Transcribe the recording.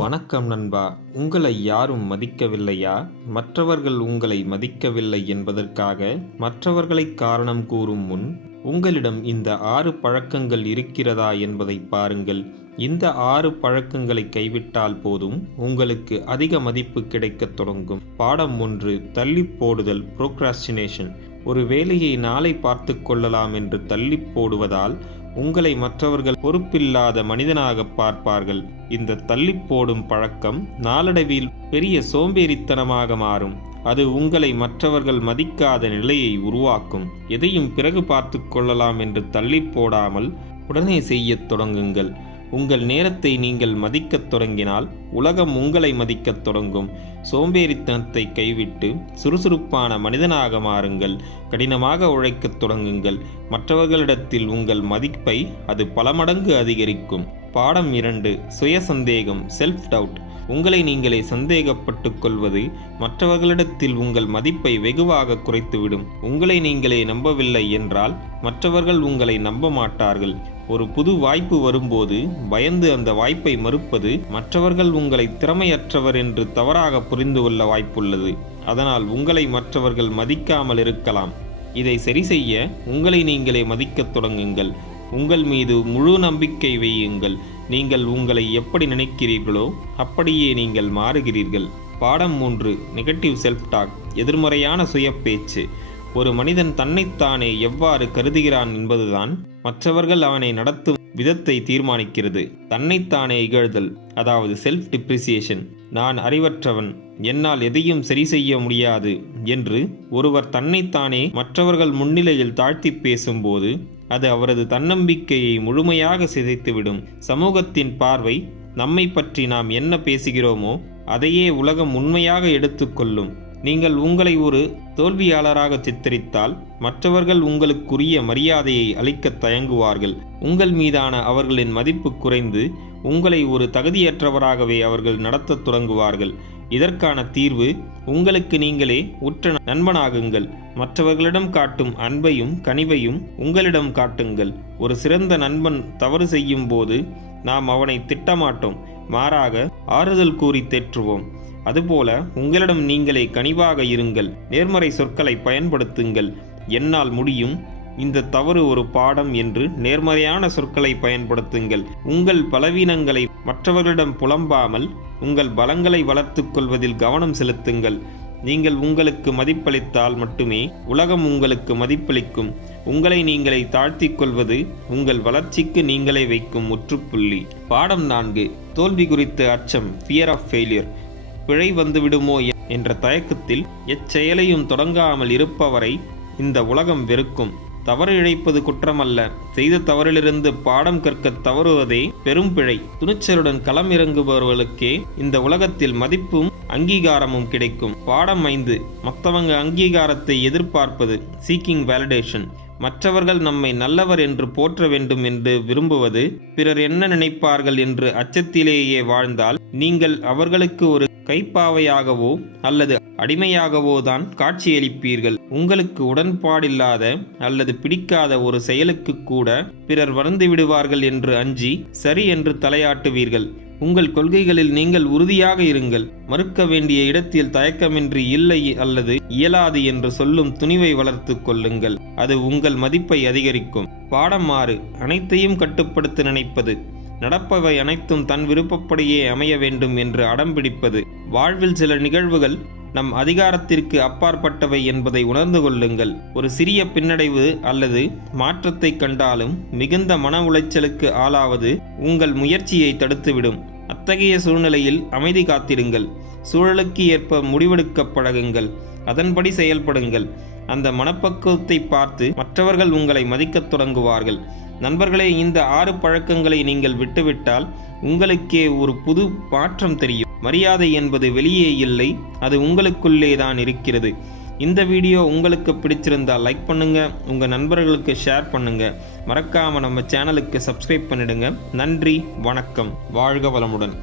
வணக்கம் நண்பா. உங்களை யாரும் மதிக்கவில்லையா? மற்றவர்கள் உங்களை மதிக்கவில்லை என்பதற்காக மற்றவர்களை காரணம் கூறும் முன் உங்களிடம் இந்த ஆறு பழக்கங்கள் இருக்கிறதா என்பதை பாருங்கள். இந்த ஆறு பழக்கங்களை கைவிட்டால் போதும் உங்களுக்கு அதிக மதிப்பு கிடைக்கத் தொடங்கும். பாடம் ஒன்று தள்ளி போடுதல் ப்ரோக்ராஸ்டினேஷன் ஒரு வேலையை நாளை பார்த்து கொள்ளலாம் என்று தள்ளி போடுவதால் உங்களை மற்றவர்கள் பொறுப்பில்லாத மனிதனாக பார்ப்பார்கள். இந்த தள்ளி போடும் பழக்கம் நாளடைவில் பெரிய சோம்பேறித்தனமாக மாறும். அது உங்களை மற்றவர்கள் மதிக்காத நிலையை உருவாக்கும். எதையும் பிறகு பார்த்து கொள்ளலாம் என்று தள்ளி போடாமல் உடனே செய்யத் தொடங்குங்கள். உங்கள் நேரத்தை நீங்கள் மதிக்கத் தொடங்கினால் உலகம் உங்களை மதிக்கத் தொடங்கும். சோம்பேறித்தனத்தை கைவிட்டு சுறுசுறுப்பான மனிதனாக மாறுங்கள். கடினமாக உழைக்கத் தொடங்குங்கள். மற்றவர்களிடத்தில் உங்கள் மதிப்பை அது பல மடங்கு அதிகரிக்கும். பாடம் இரண்டு சுய சந்தேகம் செல்ஃப் டவுட் உங்களை நீங்களே சந்தேகப்பட்டு கொள்வது மற்றவர்களிடத்தில் உங்கள் மதிப்பை வெகுவாக குறைத்துவிடும். உங்களை நீங்களே நம்பவில்லை என்றால் மற்றவர்கள் உங்களை நம்ப மாட்டார்கள் ஒரு புது வாய்ப்பு வரும்போது பயந்து அந்த வாய்ப்பை மறுப்பது மற்றவர்கள் உங்களை திறமையற்றவர் என்று தவறாக புரிந்து கொள்ள வாய்ப்புள்ளது. அதனால் உங்களை மற்றவர்கள் மதிக்காமல் இருக்கலாம். இதை சரி செய்ய உங்களை நீங்களே மதிக்கத் தொடங்குங்கள். உங்கள் மீது முழு நம்பிக்கை வையுங்கள். நீங்கள் உங்களை எப்படி நினைக்கிறீர்களோ அப்படியே நீங்கள் மாறுகிறீர்கள். பாடம் மூன்று நெகட்டிவ் செல்ஃப் டாக் எதிர்மறையான சுய பேச்சு ஒரு மனிதன் தன்னைத்தானே எவ்வாறு கருதுகிறான் என்பதுதான் மற்றவர்கள் அவனை நடத்தும் விதத்தை தீர்மானிக்கிறது. தன்னைத்தானே இகழ்தல் அதாவது செல்ஃப் டிப்ரிசியேஷன் நான் அறிவற்றவன் என்னால் எதையும் சரி செய்ய முடியாது என்று ஒருவர் தன்னைத்தானே மற்றவர்கள் முன்னிலையில் தாழ்த்தி பேசும்போது அது அவரது தன்னம்பிக்கையை முழுமையாக சிதைத்துவிடும். சமூகத்தின் பார்வை நம்மை பற்றி நாம் என்ன பேசுகிறோமோ அதையே உலகம் உண்மையாக எடுத்துக்கொள்ளும் நீங்கள் உங்களை ஒரு தோல்வியாளராக சித்தரித்தால் மற்றவர்கள் உங்களுக்குரிய மரியாதையை அளிக்கத் தயங்குவார்கள். உங்கள் மீதான அவர்களின் மதிப்பு குறைந்து உங்களை ஒரு தகுதியற்றவராகவே அவர்கள் நடத்தத் தொடங்குவார்கள். இதற்கான தீர்வு உங்களுக்கு நீங்களே உற்ற நண்பனாகுங்கள். மற்றவர்களிடம் காட்டும் அன்பையும் கனிவையும் உங்களிடம் காட்டுங்கள். ஒரு சிறந்த நண்பன் தவறு செய்யும் போது நாம் அவனை திட்டமாட்டோம். மாறாக ஆறுதல் கூறி தேற்றுவோம். அதுபோல உங்களிடம் நீங்களே கனிவாக இருங்கள். நேர்மறை சொற்களை பயன்படுத்துங்கள். என்னால் முடியும். இந்த தவறு ஒரு பாடம் என்று நேர்மறையான சொற்களை பயன்படுத்துங்கள். உங்கள் பலவீனங்களை மற்றவர்களிடம் புலம்பாமல் உங்கள் பலங்களை வளர்த்து கொள்வதில் கவனம் செலுத்துங்கள். நீங்கள் உங்களுக்கு மதிப்பளித்தால் மட்டுமே உலகம் உங்களுக்கு மதிப்பளிக்கும். உங்களை நீங்களே தாழ்த்திக் கொள்வது உங்கள் வளர்ச்சிக்கு நீங்களே வைக்கும் முற்றுப்புள்ளி. பாடம் நான்கு. தோல்வி குறித்த அச்சம் ஃபியர் ஆஃப் ஃபெயிலியர் பிழை வந்துவிடுமோ என்ற தயக்கத்தில் எச்செயலையும் தொடங்காமல் இருப்பவரை இந்த உலகம் வெறுக்கும். தவறு இழைப்பது குற்றமல்ல. செய்த தவறிலிருந்து பாடம் கற்க தவறுவதே பெரும் பிழை. துணிச்சலுடன் களம் இறங்குபவர்களுக்கே இந்த உலகத்தில் மதிப்பும் அங்கீகாரமும் கிடைக்கும். பாடம் ஐந்து. மற்றவங்க அங்கீகாரத்தை எதிர்பார்ப்பது. சீக்கிங் வேலிடேஷன் மற்றவர்கள் நம்மை நல்லவர் என்று போற்ற வேண்டும் என்று விரும்புவது பிறர் என்ன நினைப்பார்கள் என்று அச்சத்திலேயே வாழ்ந்தால் நீங்கள் அவர்களுக்கு ஒரு கைப்பாவையாகவோ அல்லது அடிமையாகவோ தான் காட்சியளிப்பீர்கள். உங்களுக்கு உடன்பாடில்லாத அல்லது பிடிக்காத ஒரு செயலுக்கு கூட பிறர் வறந்து விடுவார்கள் என்று அஞ்சி சரி என்று தலையாட்டுவீர்கள். உங்கள் கொள்கைகளில் நீங்கள் உறுதியாக இருங்கள். மறுக்க வேண்டிய இடத்தில் தயக்கமின்றி இல்லை அல்லது இயலாது என்று சொல்லும் துணிவை வளர்த்து கொள்ளுங்கள். அது உங்கள் மதிப்பை அதிகரிக்கும். பாடம் ஆறு. அனைத்தையும் கட்டுப்படுத்த நினைப்பது. நடப்பவை அனைத்தும் தன் விருப்பப்படியே அமைய வேண்டும் என்று அடம்பிடிப்பது வாழ்வில் சில நிகழ்வுகள் நம் அதிகாரத்திற்கு அப்பாற்பட்டவை என்பதை உணர்ந்து கொள்ளுங்கள். ஒரு சிறிய பின்னடைவு அல்லது மாற்றத்தை கண்டாலும் மிகுந்த மன உளைச்சலுக்கு ஆளாவது உங்கள் முயற்சியை தடுத்துவிடும். அத்தகைய சூழ்நிலையில் அமைதி காத்திடுங்கள் சூழலுக்கு ஏற்ப முடிவெடுக்க பழகுங்கள். அதன்படி செயல்படுங்கள். அந்த மனப்பக்குவத்தை பார்த்து மற்றவர்கள் உங்களை மதிக்கத் தொடங்குவார்கள். நண்பர்களே இந்த ஆறு பழக்கங்களை நீங்கள் விட்டுவிட்டால் உங்களுக்கே ஒரு புது மாற்றம் தெரியும். மரியாதை என்பது வெளியே இல்லை அது உங்களுக்குள்ளே தான் இருக்கிறது. இந்த வீடியோ உங்களுக்கு பிடிச்சிருந்தால் லைக் பண்ணுங்க உங்க நண்பர்களுக்கு ஷேர் பண்ணுங்க. மறக்காம நம்ம சேனலுக்கு சப்ஸ்கிரைப் பண்ணிடுங்க. நன்றி வணக்கம். வாழ்க வளமுடன்.